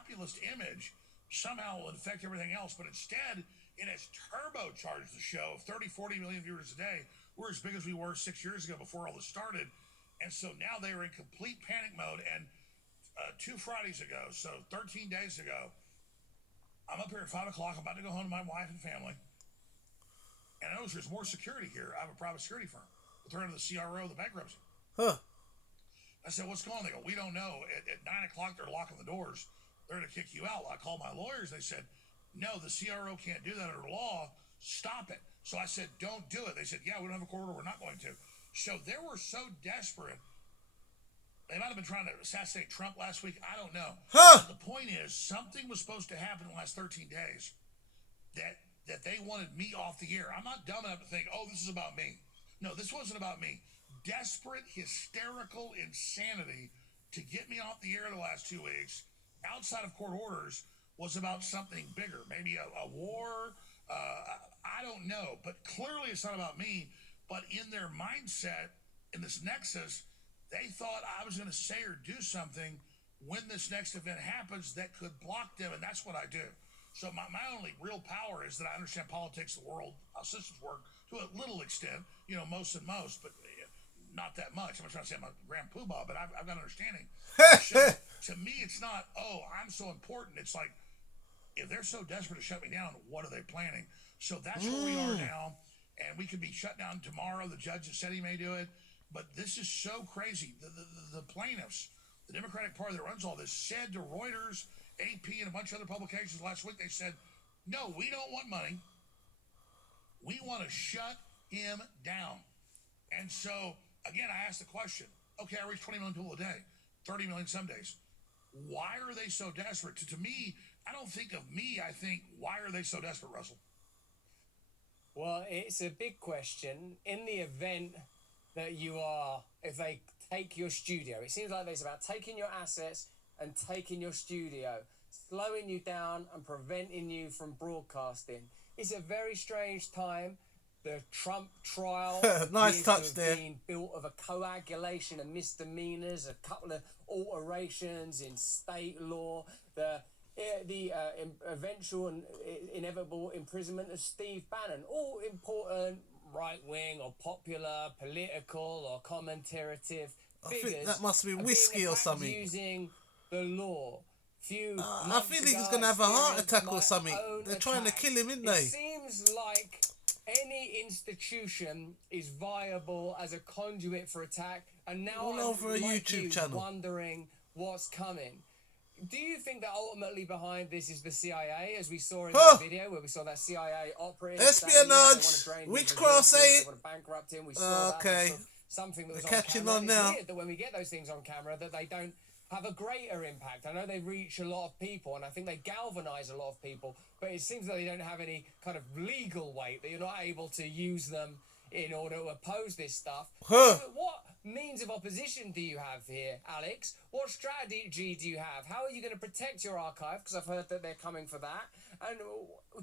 populist image somehow will infect everything else, but instead it has turbocharged the show of 30, 40 million viewers a day. We're as big as we were 6 years ago before all this started. And so now they are in complete panic mode. And 2 Fridays ago, so 13 days ago, I'm up here at 5 o'clock. I'm about to go home to my wife and family. And I notice there's more security here. I have a private security firm. But they're under the CRO of the bankruptcy. Huh. I said, what's going on? They go, we don't know. At 9 o'clock, they're locking the doors. They're going to kick you out. I called my lawyers. They said, no, the CRO can't do that under law. Stop it. So I said, don't do it. They said, yeah, we don't have a court order. We're not going to. So they were so desperate. They might have been trying to assassinate Trump last week. I don't know. Huh. But the point is, something was supposed to happen in the last 13 days that they wanted me off the air. I'm not dumb enough to think, oh, this is about me. No, this wasn't about me. Desperate, hysterical insanity to get me off the air the last 2 weeks, outside of court orders, was about something bigger. Maybe a war. I don't know. But clearly it's not about me. But in their mindset, in this nexus, they thought I was going to say or do something when this next event happens that could block them, and that's what I do. So my only real power is that I understand politics, the world, how systems work, to a little extent, most and most, but not that much. I'm not trying to say I'm a grand poobah, but I've got an understanding. So, to me, it's not, oh, I'm so important. It's like, if they're so desperate to shut me down, what are they planning? So that's where we are now, and we could be shut down tomorrow. The judge has said he may do it, but this is so crazy. The plaintiffs, the Democratic Party that runs all this, said to Reuters, AP, and a bunch of other publications last week, they said, no, we don't want money. We want to shut him down. And so, again, I asked the question, okay, I reach 20 million people a day, 30 million some days. Why are they so desperate? To me, I don't think of me. I think, why are they so desperate, Russell? Well, it's a big question. In the event that if they take your studio, it seems like it's about taking your assets and taking your studio, slowing you down and preventing you from broadcasting. It's a very strange time. The Trump trial nice touch there. Being built of a coagulation of misdemeanors, a couple of alterations in state law, the eventual and inevitable imprisonment of Steve Bannon, all important right-wing or popular, political or commentative figures. I think that must be whiskey or something. Using the law. I think he's going to have a heart attack or something. They're trying to kill him, aren't they? It seems like any institution is viable as a conduit for attack, and now all over a YouTube channel, wondering what's coming. Do you think that ultimately behind this is the CIA, as we saw in that video where we saw that CIA operative espionage, witchcraft saying, want to bankrupt him? We saw okay, that something that was they're on catching camera. on now. It's weird that when we get those things on camera, that they don't have a greater impact. I know they reach a lot of people, and I think they galvanize a lot of people, but it seems that they don't have any kind of legal weight, that you're not able to use them in order to oppose this stuff. What means of opposition do you have here, Alex? What strategy do you have? How are you going to protect your archive? Because I've heard that they're coming for that. And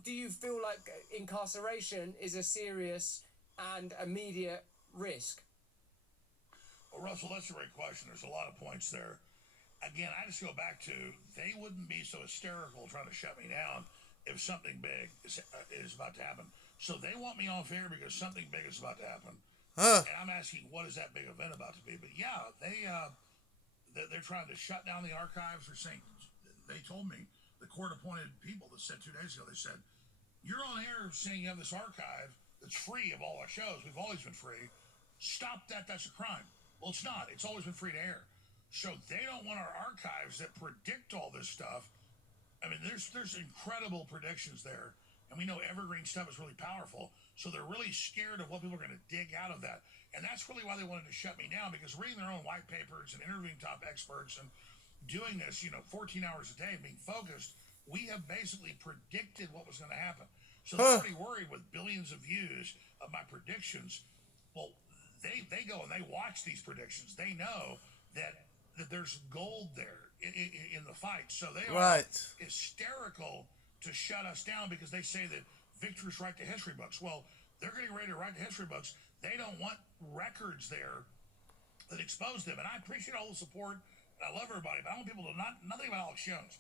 do you feel like incarceration is a serious and immediate risk? Well, Russell, that's a great question. There's a lot of points there. Again, I just go back to, they wouldn't be so hysterical trying to shut me down if something big is about to happen. So they want me off air because something big is about to happen. And I'm asking, what is that big event about to be? But yeah, they're trying to shut down the archives. They're saying, they told me, the court-appointed people that said 2 days ago, they said, you're on air saying you have this archive that's free of all our shows. We've always been free. Stop that. That's a crime. Well, it's not. It's always been free to air. So they don't want our archives that predict all this stuff. I mean, there's incredible predictions there. And we know evergreen stuff is really powerful. So they're really scared of what people are going to dig out of that. And that's really why they wanted to shut me down, because reading their own white papers and interviewing top experts and doing this, 14 hours a day, being focused, we have basically predicted what was going to happen. So they're pretty worried with billions of views of my predictions. Well, they go and they watch these predictions. They know that there's gold there in the fight. So they are hysterical to shut us down because they say that victors write the history books. Well, they're getting ready to write the history books. They don't want records there that expose them. And I appreciate all the support. And I love everybody, but I want people to nothing about Alex Jones.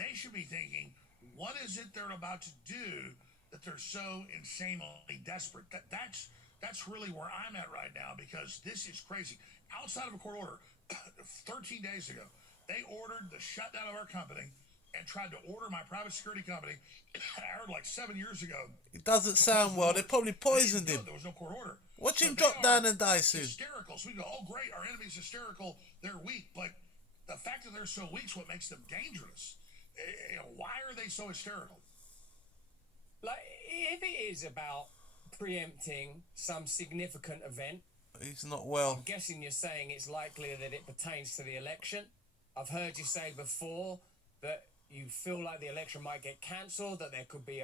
They should be thinking, what is it they're about to do that they're so insanely desperate? That's really where I'm at right now, because this is crazy. Outside of a court order, 13 days ago, they ordered the shutdown of our company and tried to order my private security company. I heard like 7 years ago. It doesn't sound well. They probably poisoned him. There was no court order. Watch him But drop they down are and die soon. Hysterical. So we go, oh great, our enemy's hysterical. They're weak, but the fact that they're so weak is what makes them dangerous. Why are they so hysterical? Like, if it is about preempting some significant event, He's not well. I'm guessing you're saying it's likely that it pertains to the election. I've heard you say before that you feel like the election might get cancelled, that there could be